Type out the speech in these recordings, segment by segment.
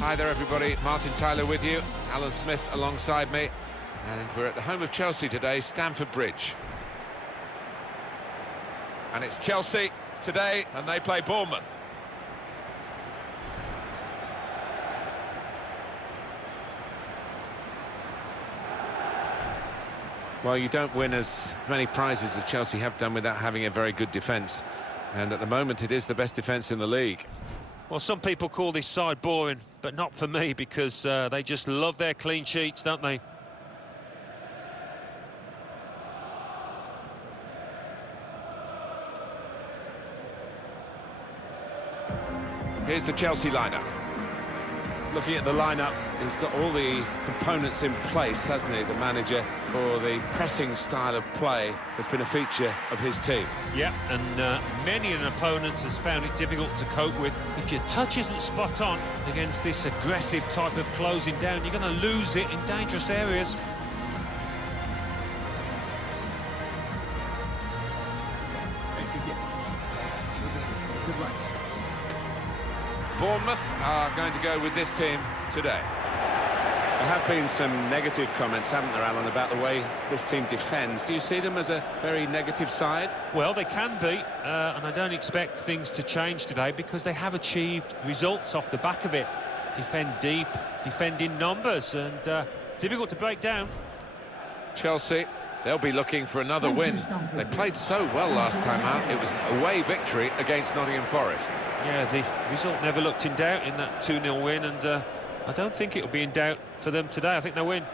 Hi there everybody, Martin Tyler with you, Alan Smith alongside me, and we're at the home of Chelsea today, Stamford Bridge. And it's Chelsea today, and they play Bournemouth. Well, you don't win as many prizes as Chelsea have done without having a very good defence. And at the moment, it is the best defence in the league. Well, some people call this side boring, but not for me, because they just love their clean sheets, don't they? Here's the Chelsea lineup. Looking at the lineup, he's got all the components in place, hasn't he, the manager, for the pressing style of play that's been a feature of his team. Yeah, and many an opponent has found it difficult to cope with. If your touch isn't spot on against this aggressive type of closing down, you're going to lose it in dangerous areas. Bournemouth are going to go with this team today. There have been some negative comments, haven't there, Alan, about the way this team defends. Do you see them as a very negative side? Well, they can be, and I don't expect things to change today because they have achieved results off the back of it. Defend deep, defend in numbers, and difficult to break down. Chelsea, they'll be looking for another win. They played so well last time out. It was an away victory against Nottingham Forest. Yeah, the result never looked in doubt in that 2-0 win, and I don't think it'll be in doubt for them today. I think they'll win.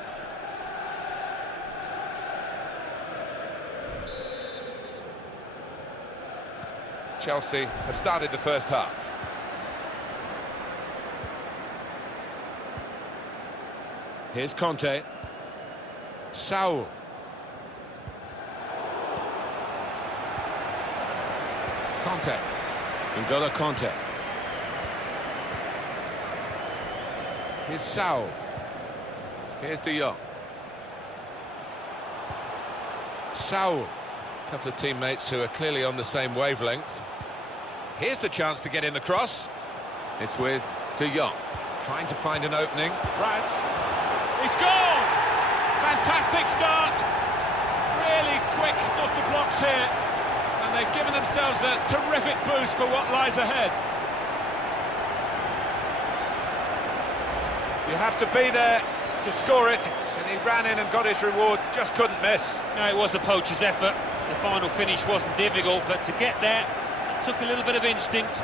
Chelsea have started the first half. Here's Conte. Saul. Conte. N'Golo Conte. Here's Saul. Here's De Jong. Saul. A couple of teammates who are clearly on the same wavelength. Here's the chance to get in the cross. It's with De Jong. Trying to find an opening. Brandt. He scored! Fantastic start. Really quick off the blocks here. And they've given themselves a terrific boost for what lies ahead. You have to be there to score it, and he ran in and got his reward, just couldn't miss. No, it was the poacher's effort. The final finish wasn't difficult, but to get there, it took a little bit of instinct.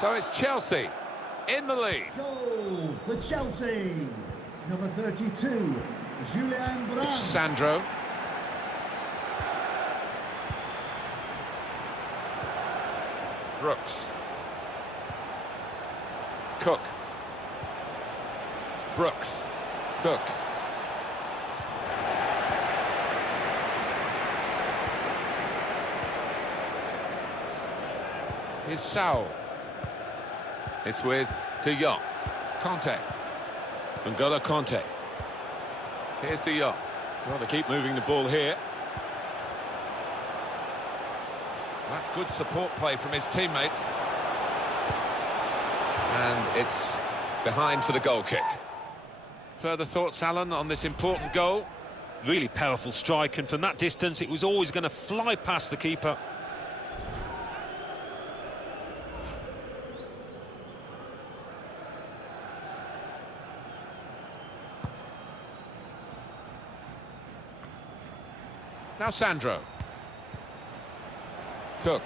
So it's Chelsea in the lead. Goal for Chelsea, number 32, Julian Brandt. It's Sandro. Brooks. Cook. Brooks. Cook. Here's Saul. It's with De Jong. Conte. N'Golo Conte. Here's De Jong. Well, they keep moving the ball here. That's good support play from his teammates. And it's behind for the goal kick. Further thoughts, Alan, on this important goal? Really powerful strike, and from that distance it was always going to fly past the keeper. Now Sandro. Cook.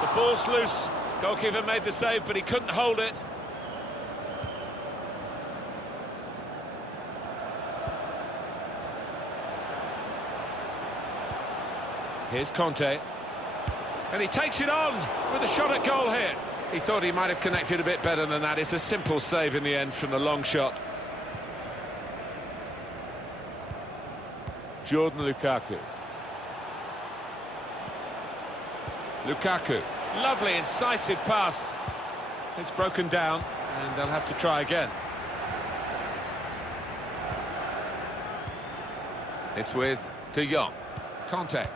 The ball's loose. Goalkeeper made the save, but he couldn't hold it. Here's Conte. And he takes it on with a shot at goal here. He thought he might have connected a bit better than that. It's a simple save in the end from the long shot. Jordan Lukaku. Lukaku. Lovely, incisive pass. It's broken down, and they'll have to try again. It's with De Jong. Conte.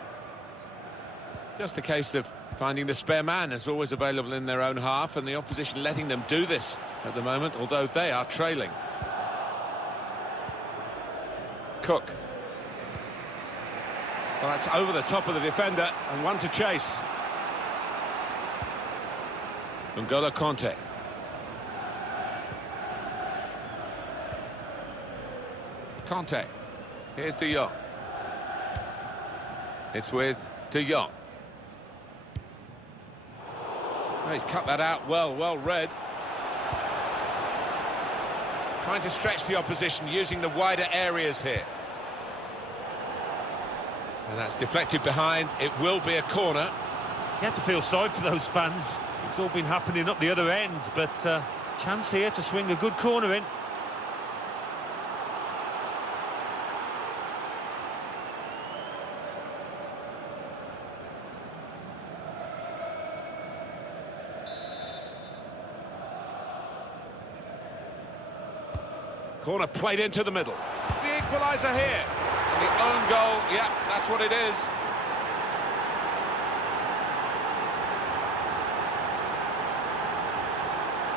Just a case of finding the spare man is always available in their own half, and the opposition letting them do this at the moment, although they are trailing. Cook. Well, that's over the top of the defender, and one to chase. N'Golo Conte. Conte. Here's De Jong. It's with De Jong. Oh, he's cut that out well read. Trying to stretch the opposition, using the wider areas here. And that's deflected behind. It will be a corner. You have to feel sorry for those fans. It's all been happening up the other end, but chance here to swing a good corner in. Corner played into the middle. The equaliser here. And the own goal, yeah, that's what it is.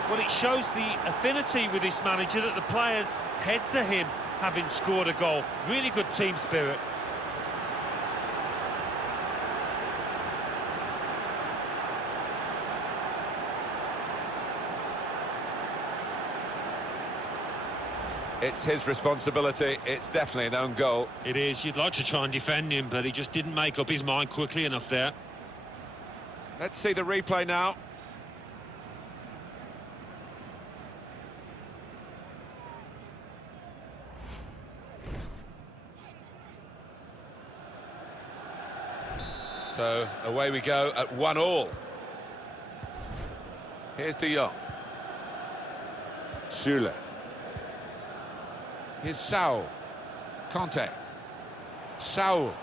Well, it shows the affinity with this manager that the players head to him having scored a goal. Really good team spirit. It's his responsibility. It's definitely an own goal. It is. You'd like to try and defend him, but he just didn't make up his mind quickly enough there. Let's see the replay now. So away we go at 1-1. Here's De Jong. Süle. Here's Saul. Conte. Saul.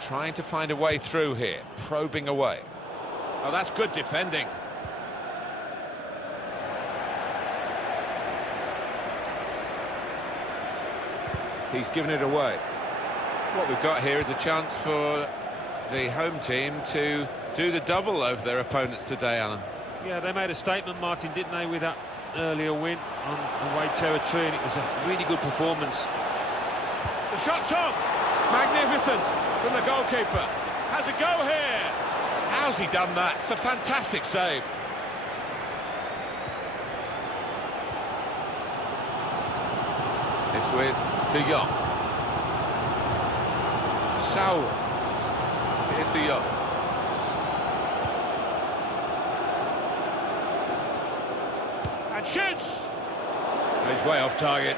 Trying to find a way through here, probing away. Oh, that's good defending. He's given it away. What we've got here is a chance for the home team to do the double over their opponents today, Alan. Yeah, they made a statement, Martin, didn't they, with that earlier win on away territory, and it was a really good performance. The shot's on! Magnificent from the goalkeeper. Has a go here! How's he done that? It's a fantastic save. It's with De Jong. Saul. Here's De Jong. And shoots! He's way off target.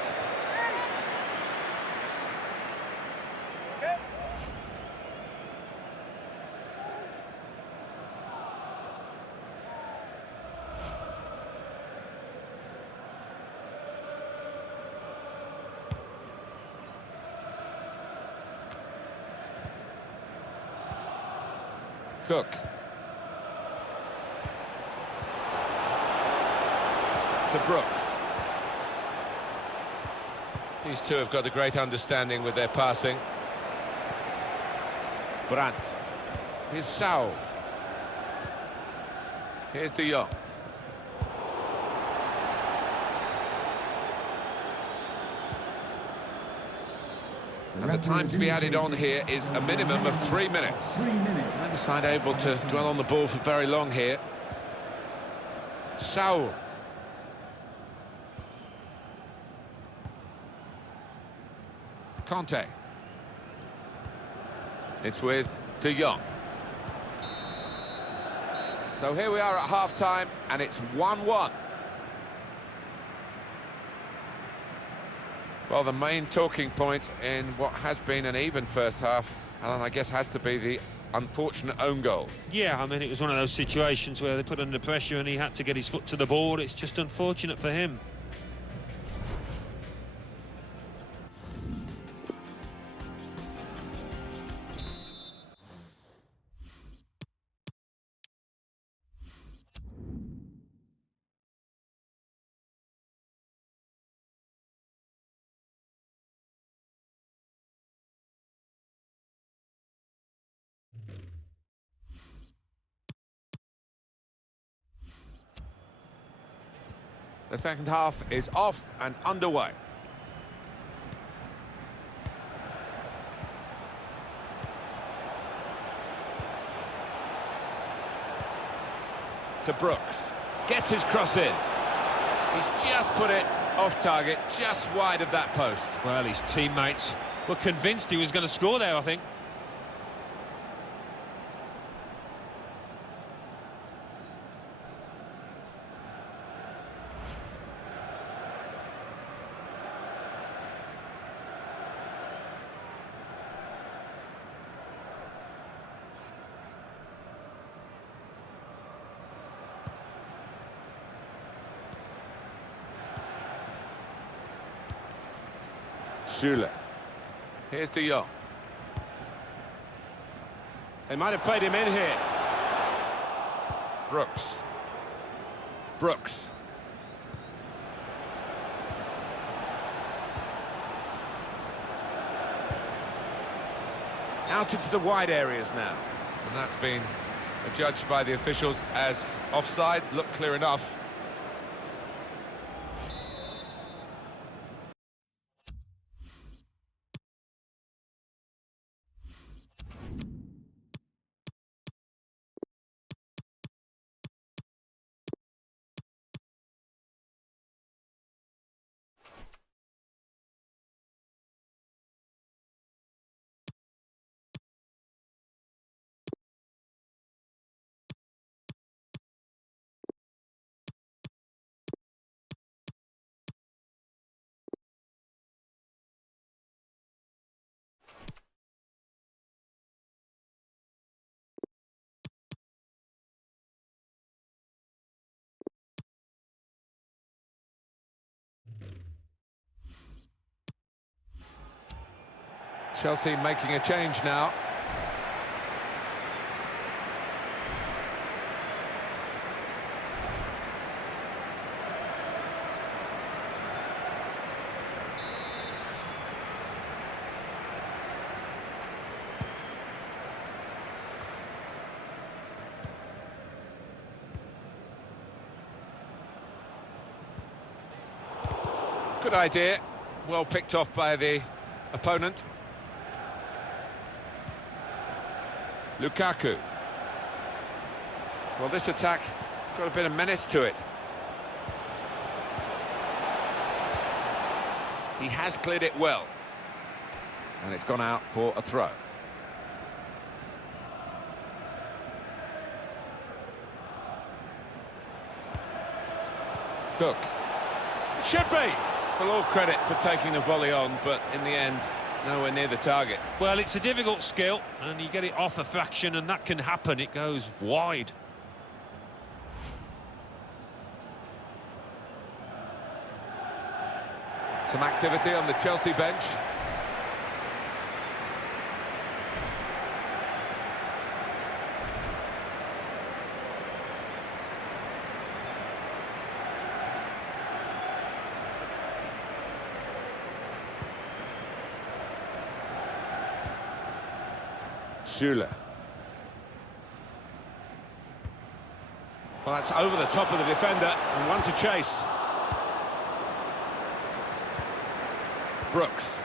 Cook. To Brooks. These two have got a great understanding with their passing. Brandt. Here's Saul. Here's De Jong. And the time to be added on here is a minimum of 3 minutes. Neither side able to dwell on the ball for very long here. Saul. Conte. It's with De Jong. So here we are at half-time, and it's 1-1. Well, the main talking point in what has been an even first half, Alan, I guess has to be the unfortunate own goal. Yeah, I mean, it was one of those situations where they put under pressure and he had to get his foot to the ball. It's just unfortunate for him. The second half is off and underway. To Brooks. Gets his cross in. He's just put it off target, just wide of that post. Well, his teammates were convinced he was going to score there, I think. Süle. Here's De Jong. They might have played him in here. Brooks. Out into the wide areas now. And that's been adjudged by the officials as offside. Looked clear enough. Chelsea making a change now. Good idea. Well picked off by the opponent. Lukaku. Well, this attack has got a bit of menace to it. He has cleared it well. And it's gone out for a throw. Cook. It should be! Well, all credit for taking the volley on, but in the end, nowhere near the target. Well, it's a difficult skill, and you get it off a fraction, and that can happen. It goes wide. Some activity on the Chelsea bench. Süle. Well, that's over the top of the defender, and one to chase. Brooks.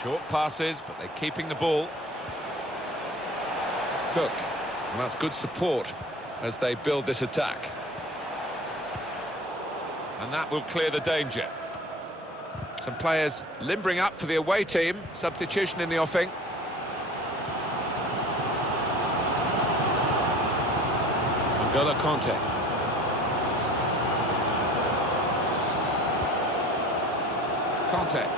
Short passes, but they're keeping the ball. Cook. And that's good support as they build this attack. And that will clear the danger. Some players limbering up for the away team. Substitution in the offing. N'Golo Kanté. Kanté.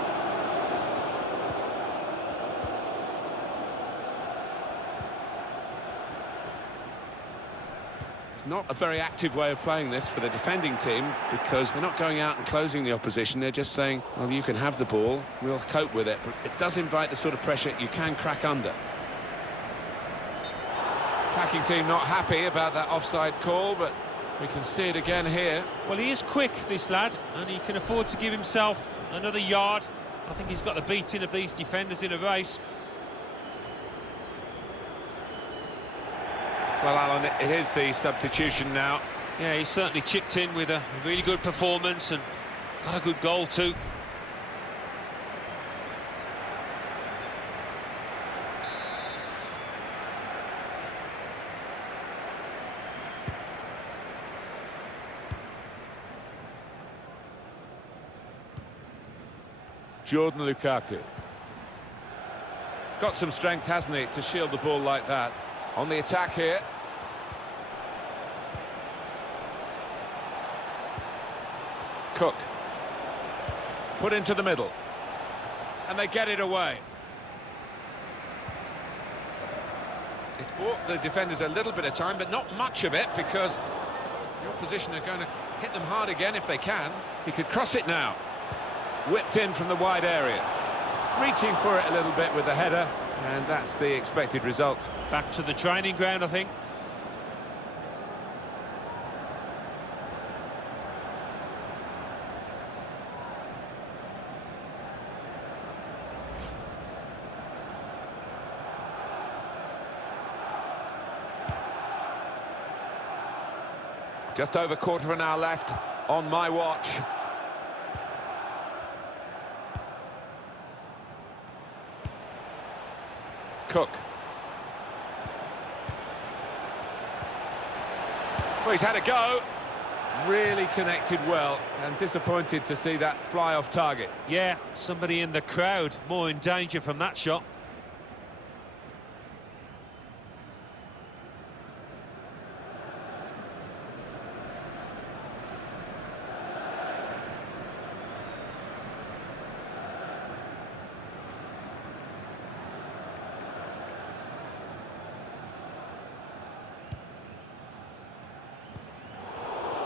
Not a very active way of playing this for the defending team, because they're not going out and closing the opposition. They're just saying, well, you can have the ball, we'll cope with it. But it does invite the sort of pressure you can crack under. Attacking team not happy about that offside call, but we can see it again here. Well, he is quick, this lad, and he can afford to give himself another yard. I think he's got the beating of these defenders in a race. Well, Alan, here's the substitution now. Yeah, he certainly chipped in with a really good performance and got a good goal too. Jordan Lukaku. He's got some strength, hasn't he, to shield the ball like that. On the attack here. Cook. Put into the middle. And they get it away. It's bought the defenders a little bit of time, but not much of it, because the opposition are going to hit them hard again if they can. He could cross it now. Whipped in from the wide area. Reaching for it a little bit with the header, and that's the expected result. Back to the training ground, I think. Just over quarter of an hour left on my watch. Cook. Well, he's had a go. Really connected well, and disappointed to see that fly off target. Yeah, somebody in the crowd more in danger from that shot.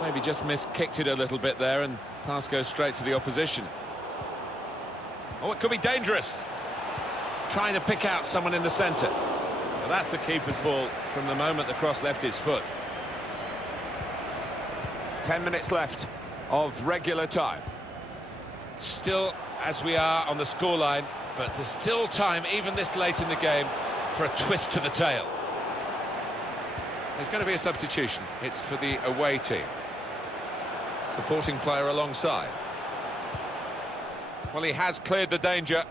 Maybe just kicked it a little bit there, and pass goes straight to the opposition. Oh, it could be dangerous. Trying to pick out someone in the centre. Well, that's the keeper's ball from the moment the cross left his foot. 10 minutes left of regular time. Still, as we are on the scoreline, but there's still time, even this late in the game, for a twist to the tail. There's going to be a substitution. It's for the away team. Supporting player alongside. Well, he has cleared the danger.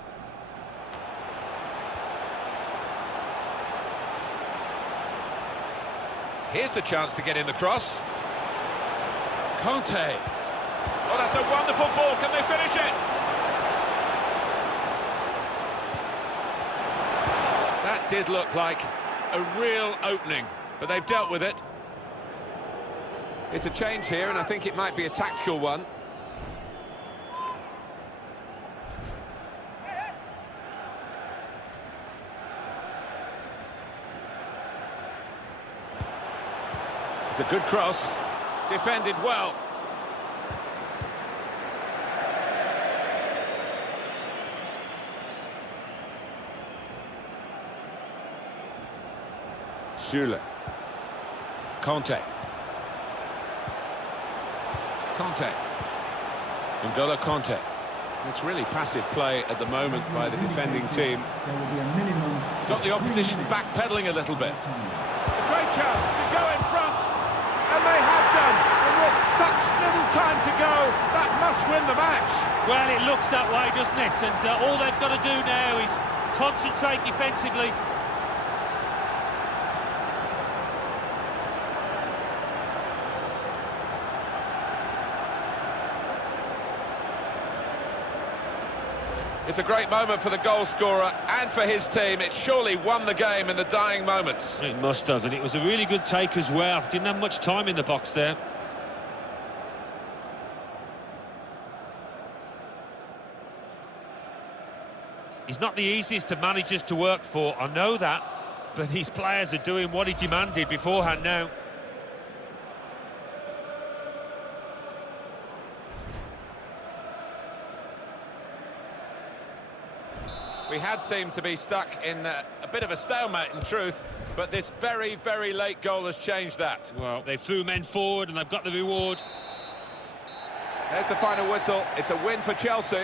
Here's the chance to get in the cross. Conte. Oh, that's a wonderful ball. Can they finish it? That did look like a real opening, but they've dealt with it. It's a change here, and I think it might be a tactical one. It's a good cross. Defended well. Süle. Conte. N'Golo Conte. It's really passive play at the moment by the defending team. There will be a minimum. Got the opposition backpedaling a little bit. A great chance to go in front, and they have done. And with such little time to go, that must win the match. Well, it looks that way, doesn't it? And all they've got to do now is concentrate defensively. It's a great moment for the goal scorer and for his team. It surely won the game in the dying moments. It must have, and it was a really good take as well. Didn't have much time in the box there. He's not the easiest of managers to work for, I know that, but these players are doing what he demanded beforehand now. We had seemed to be stuck in a bit of a stalemate, in truth, but this very, very late goal has changed that. Well, they threw men forward and they've got the reward. There's the final whistle. It's a win for Chelsea.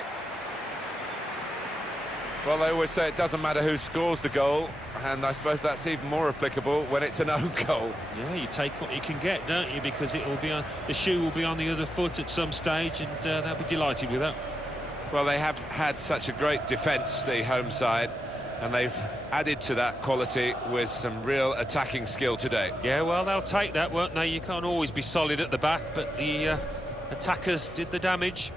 Well, they always say it doesn't matter who scores the goal, and I suppose that's even more applicable when it's an own goal. Yeah, you take what you can get, don't you? Because it will be on, the shoe will be on the other foot at some stage, and they'll be delighted with that. Well, they have had such a great defence, the home side, and they've added to that quality with some real attacking skill today. Yeah, well, they'll take that, won't they? You can't always be solid at the back, but the attackers did the damage.